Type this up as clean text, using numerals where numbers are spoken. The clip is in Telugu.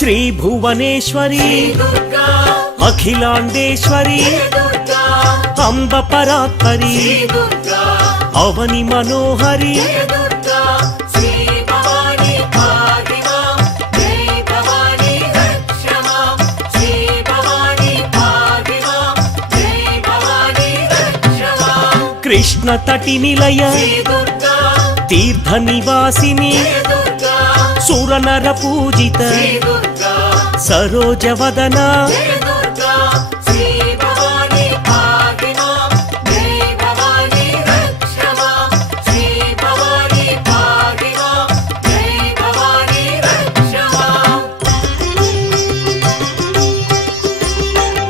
శ్రీ భువనేశ్వరి అఖిలాండేశ్వరి అంబ పరాత్పరి అవని మనోహరి కృష్ణ తటి నిలయ తీర్థ నివాసిని సురనర పూజిత సరోజవదన